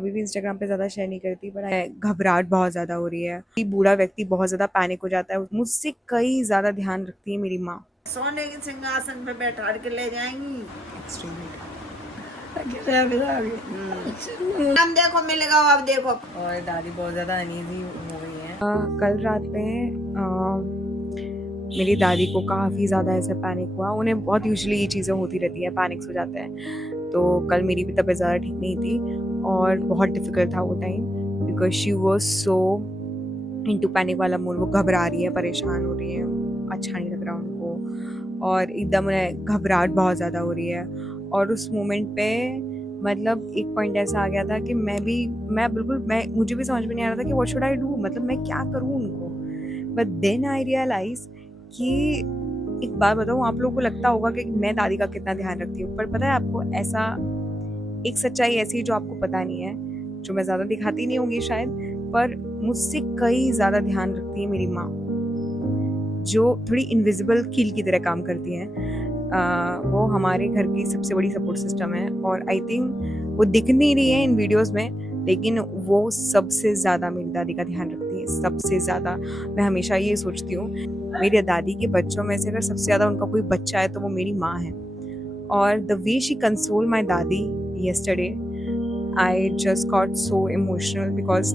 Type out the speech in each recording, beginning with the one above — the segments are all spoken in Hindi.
अभी भी इंस्टाग्राम पे ज़्यादा शेयर नहीं करती, पर घबराहट बहुत ज़्यादा हो रही है कि बूढ़ा व्यक्ति बहुत ज़्यादा पैनिक हो जाता है। मुझसे कई ज़्यादा ध्यान रखती है मेरी माँ। सोने के सिंहासन पे बैठा के ले जाएंगी। हम देखो मिलेगा अब देखो। और दादी बहुत ज़्यादा अनईजी हो गई है। कल रात में मेरी दादी को काफ़ी ज़्यादा ऐसा पैनिक हुआ। उन्हें बहुत यूजुअली ये चीज़ें होती रहती है, पैनिक्स हो जाते हैं। तो कल मेरी भी तबीयत ज़्यादा ठीक नहीं थी और बहुत डिफ़िकल्ट था वो time, because she was so into panic वाला मूड। वो घबरा रही है, परेशान हो रही है, अच्छा नहीं लग रहा उनको और एकदम उन्हें घबराहट बहुत ज़्यादा हो रही है। और उस मोमेंट पे मतलब एक पॉइंट ऐसा आ गया था कि मुझे भी समझ में नहीं आ रहा था कि व्हाट शुड आई डू, मतलब मैं क्या करूँ उनको। बट देन आई रियलाइज कि एक बात बताऊँ, आप लोगों को लगता होगा कि मैं दादी का कितना ध्यान रखती हूँ, पर पता है आपको, ऐसा एक सच्चाई ऐसी है जो आपको पता नहीं है, जो मैं ज़्यादा दिखाती नहीं होंगी शायद, पर मुझसे कई ज़्यादा ध्यान रखती है मेरी माँ, जो थोड़ी इनविजिबल कील की तरह काम करती हैं। वो हमारे घर की सबसे बड़ी सपोर्ट सिस्टम है और आई थिंक वो दिख नहीं रही है इन वीडियोस में, लेकिन वो सबसे ज़्यादा मेरी दादी का ध्यान रखती है, सबसे ज़्यादा। मैं हमेशा ये सोचती हूँ, मेरी दादी के बच्चों में से अगर सबसे ज़्यादा उनका कोई बच्चा है तो वो मेरी माँ है। और द वे शी कंसोल माई दादी yesterday, I just got so emotional because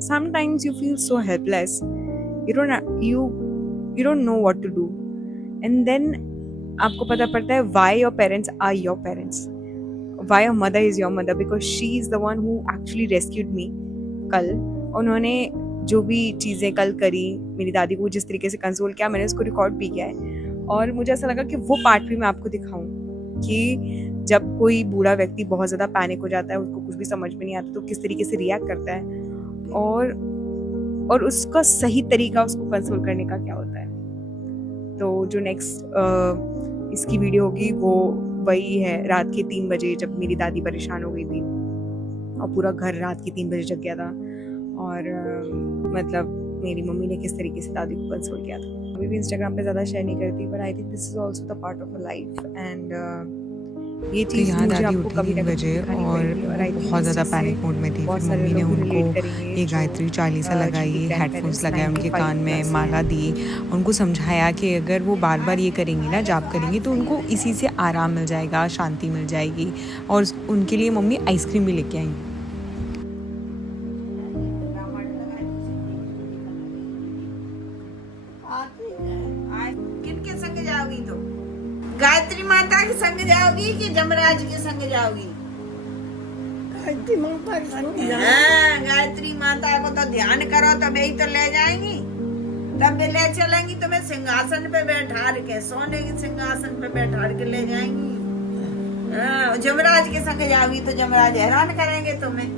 sometimes you feel so helpless. You don't know what to do, and then आपको पता पड़ता है why your parents are your parents, why your mother is your mother, because she is the one who actually rescued me. कल उन्होंने जो भी चीज़ें कल करी, मेरी दादी को जिस तरीके से कंसोल किया, मैंने उसको रिकॉर्ड भी किया है और मुझे ऐसा लगा कि वो पार्ट भी मैं आपको दिखाऊं कि जब कोई बूढ़ा व्यक्ति बहुत ज़्यादा पैनिक हो जाता है, उसको कुछ भी समझ में नहीं आता तो किस तरीके से रिएक्ट करता है और उसका सही तरीका उसको कंसोल करने का क्या होता है। तो जो नेक्स्ट इसकी वीडियो होगी वो वही है, रात के 3 बजे जब मेरी दादी परेशान हो गई थी और पूरा घर रात के 3 बजे जग गया था और मतलब मेरी मम्मी ने किस तरीके से दादी को कंसोल किया था। अभी भी इंस्टाग्राम पे ज़्यादा शेयर नहीं करती, पर I think this is also the part of a life and ये तो चीज़ यहाँ मुझे दादी आपको उठी कभी 3 ना कभी बजे दिखानी और पड़ेगी और आई थिंक बहुत इस ज़्यादा चीज़ से पैनिक मोड में थी। बहुत फिर सारे मम्मी ने लोग भी उनको रिलेट करेंगे ये गायत्री चालीसा लगाई, जिनके हेडफोन्स ग्रैंडपेरेंट्स लगाए, उनके कान में 95+ माला हैं। दी, उनको समझाया कि अगर वो बार बार ये करेंगी ना, जाप करेंगी, तो उनको इसी से आराम मिल जाएगा, शांति मिल जाएगी। और उनके लिए मम्मी आइसक्रीम भी लेके आई। किनके संग जाओगी तो? गायत्री माता के संग जाओगी कि जमराज के संग जाओगी? गायत्री माता के संग हाँ, गायत्री माता को तो ध्यान करो तब यही तो ले जाएंगी, तब भी ले चलेंगी तुम्हें सिंहासन पे बैठा के, सोने के सिंहासन पे बैठा के ले जाएंगी। हाँ, जमराज के संग जाओगी तो जमराज हैरान करेंगे तुम्हें।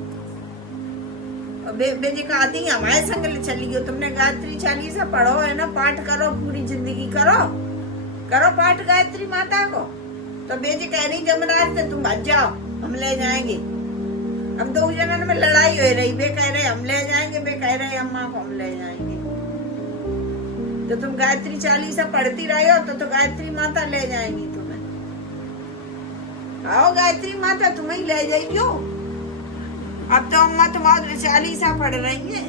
बेजी का आती हमारे संग चली गई, तुमने गायत्री चालीसा पढ़ो है ना, पाठ करो, पूरी जिंदगी करो पाठ गायत्री माता को। तो बेजी कह रही जमराज से तुम भाग जाओ, हम ले जाएंगे। अब 2 जनन में लड़ाई हो रही, बे कह रहे हम ले जाएंगे, बे कह रहे अम्मा को हम ले जाएंगे। तो तुम गायत्री चालीसा पढ़ती रही हो तो गायत्री माता ले जाएंगी तुम्हें। आओ गायत्री माता तुम्हें ले जाइयो। अब तो अम्मा तुम्हारी चालीसा पढ़ रही है,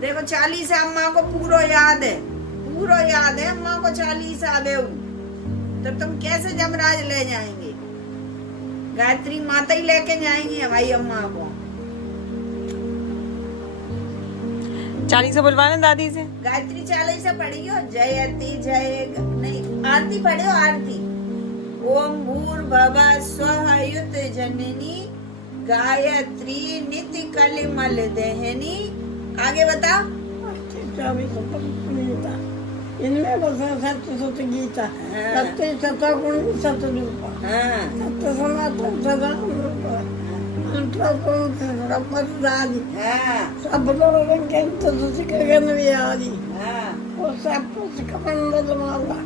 देखो चालीसा अम्मा को पूरा याद है अम्मा को चालीसा दे, तो तुम कैसे जमराज ले जाएंगे? गायत्री माता ही लेके जाएंगी हमारी अम्मा को। चालीसा बुलवाना दादी से। गायत्री चालीसा पढ़ियो, जयति जय नहीं, आरती पढ़ियो, आरती। ओम भूर्भुवः स्वः युत जननी गायत्री नित्य कलिमल दहनी। आगे बताओ। इनमें बसा सत्य सत्य गीता, सत्य सतगुण सतरूप, सत्य सनातन सदा अंतरात्म सब लोग गगन विहारी और सब कमंडल माला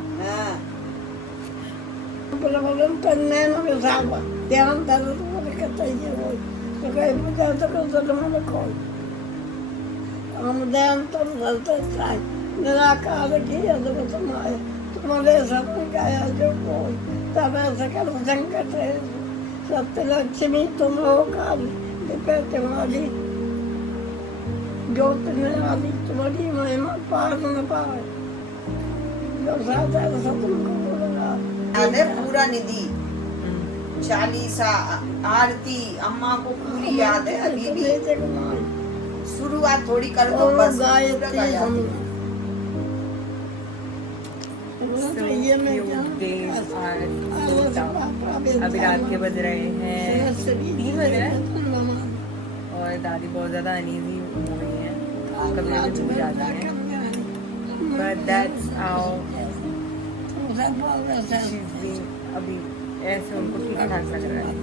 प्रबलम तन्नैन विसावा ध्यान दर्द कतइए हो तो कहीं पूजा तो धर्म को हम ध्यान तब करते चाहे निराकार की अद्भुत माया तुम्हारे सब गाया जो कोई तब ऐसा कर संकट है सत्यलक्ष्मी तुम हो काली दिव्य तुम्हारी ज्योत निराली तुम्हारी महिमा पार न पाए जो साधा सतुमको बोला याद है पूरा निधि चालीसा आरती अम्मा को पूरी याद है अभी भी शुरुआत थोड़ी कर दो बस पूरा का याद है। अभी रात के बज रहे हैं 3 बज रहे हैं और दादी बहुत ज़्यादा अनईजी हो गई है, कभी कभी छूट जाती है, बट दैट्स हाउ अभी ऐसे उनको ठीक ठाक लग रहा है।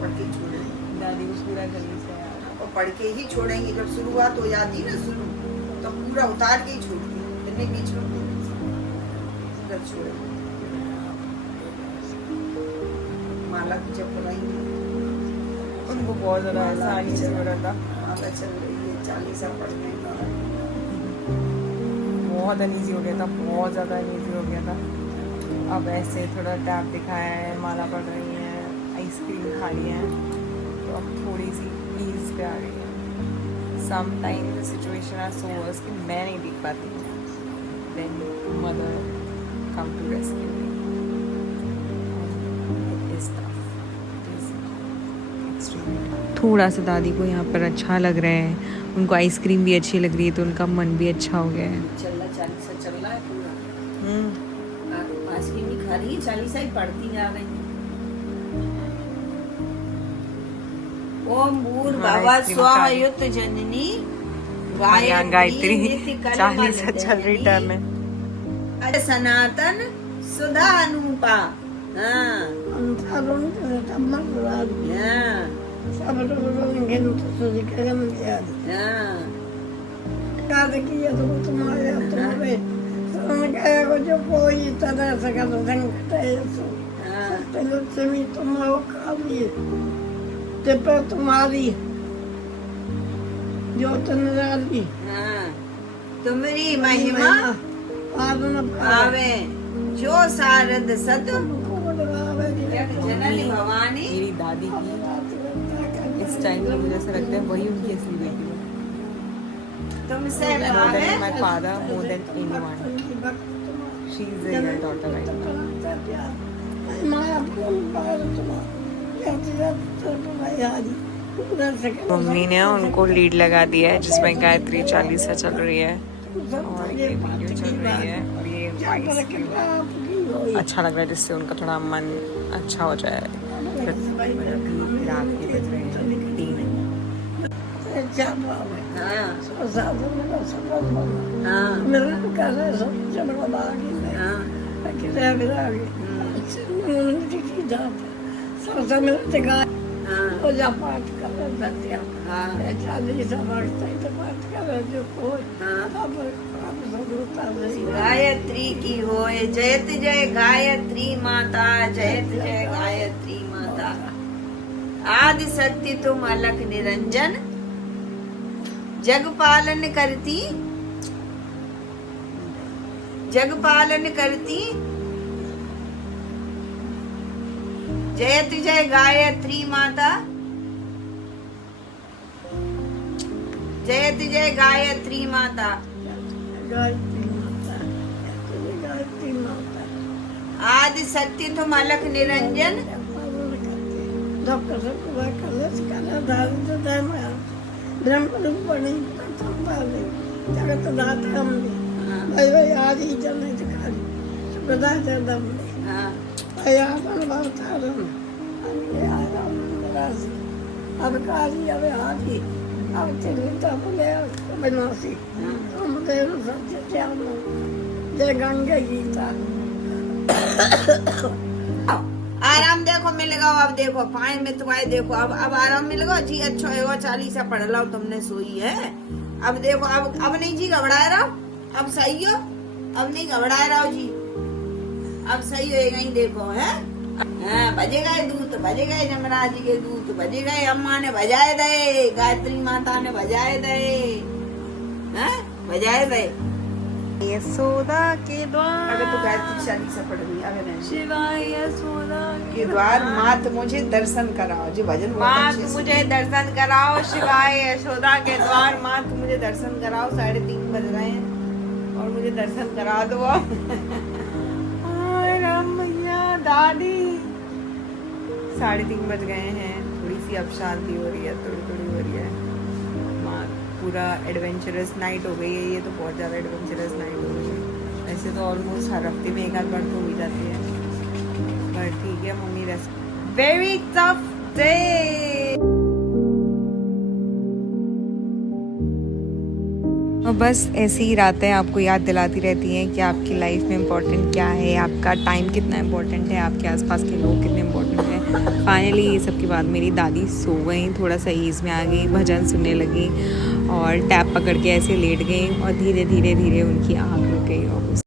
पढ़ के छोड़े दादी को पूरा जल्दी से और पढ़ के ही छोड़ेंगे, जब शुरुआत हो जाती ना शुरू तो पूरा उतार के ही छोड़ती फिर नहीं बीच में जब छोड़े माला की जब पढ़ाई उनको बहुत ज़्यादा आसानी से हो रहा था, माला चल रही है 40 पढ़ने का बहुत अनईजी हो गया था, बहुत ज़्यादा अनईजी हो गया था। अब ऐसे थोड़ा टैप दिखाया है, माला पड़ रही है, आइसक्रीम खा रही है, तो अब थोड़ी सी ईज पे आ गई है। Sometime the situation are so worse कि मैं नहीं दिख पाती, then mother come to rescue me. It is tough, it is extremely tough. थोड़ा सा दादी को यहाँ पर अच्छा लग रहा है, उनको आइसक्रीम भी अच्छी लग रही है, तो उनका मन भी अच्छा हो गया है। चल रहा 40 चल रहा है पूरा आइसक्रीम नहीं खा रही है 40 ही पढ़ती जा रही है। ओम भूर्भुवः स्वः युत जननी गायत्री 40 चल रही टर्म है। अरे सनातन सुधा अनुपा हाँ अंतरुण तमक राज हाँ सब लोगों ने तुझे करम दिया हाँ याद किया तो तुम्हारे तुम्हारे सुन गया को जो कोई तरह से कर संकट है सो सत्यलक्ष्मी तुम हो काली दिव्य तुम्हारी ज्योत निराली हाँ तुम्हारी महिमा आवे जो सारद सत जग जननी भवानी। मेरी दादी की इस टाइम पे मुझे ऐसा लगता है वही उनकी असली बेटी है। तुमसे More Bhave than my father, more than anyone. She is a real daughter right now. Mummy ने उनको लीड लगा दिया है जिसमें गायत्री 40 से चल रही है और ये वीडियो चल रही है और ये वॉइस अच्छा लग रहा है जिससे उनका थोड़ा मन अच्छा हो जाए। फिर अभी रात के बज रहे हैं 3। हाँ हाँ हाँ पूजा पाठ कर सकते हैं हाँ चालीसा समझते हैं तो पाठ कर जो कोई हाँ अब सब होता नहीं गायत्री की होए जयत जय गायत्री माता जयत जय गायत्री माता। आदि शक्ति तुम अलख निरंजन जग पालन करती जयत जय गायत्री माता जयत जय गायत्री माता। गायत्री माता आदि सत्य तुम अलख निरंजन डॉक्टर सबको कलश कला धारित धर्म ब्रह्म रूपणी संभाले जगत दाता हमने भाई भाई आज ही चलने खाली सुखदा चलदम हाँ यापन भवतारम अने आराम राशि अब काली अब आदि अब चिंता बोले बनासी हम देव सत्य त्याग जय गंगा गीता आराम देखो मिलेगा। अब देखो पाए में तो आए देखो अब आराम मिलेगा जी। अच्छा होगा 40 पढ़ लो तुमने सोई है। अब देखो अब नहीं जी घबरा रहा, अब सही हो, अब नहीं घबरा रहा जी, अब सही होएगा ही देखो है। हाँ बजे गए दूत, बजे गए जमराज जी के दूत, बजे गए अम्मा ने बजाए दे, गायत्री माता ने बजाए दे, हैं बजाए दे। यशोदा के द्वार अबे तो गायत्री चालीसा पढ़ रही अबे नहीं शिवाय यशोदा के द्वार मात मुझे दर्शन कराओ जो भजन बहुत मात अच्छे से- मुझे दर्शन कराओ शिवाय यशोदा के द्वार मात मुझे दर्शन कराओ 3:30 बज रहे हैं और मुझे दर्शन करा दो आप। हाय राम मैया दादी 3:30 बज गए हैं, थोड़ी सी अब शांति हो रही है, थोड़ी हो रही है। माँ पूरा एडवेंचरस नाइट हो गई है, ये तो बहुत ज़्यादा एडवेंचरस नाइट हो गई है। ऐसे तो ऑलमोस्ट हर हफ्ते में एक आध बार तो हो ही जाती है, पर ठीक है mummy rest. Very tough day. और बस ऐसी ही रातें आपको याद दिलाती रहती हैं कि आपकी लाइफ में इम्पोर्टेंट क्या है, आपका टाइम कितना इम्पोर्टेंट है, आपके आसपास के लोग कितने इम्पोर्टेंट हैं। फाइनली ये सब के बाद मेरी दादी सो गई, थोड़ा सा ईज में आ गई, भजन सुनने लगी और टैप पकड़ के ऐसे लेट गई और धीरे धीरे उनकी आँख रुक गई और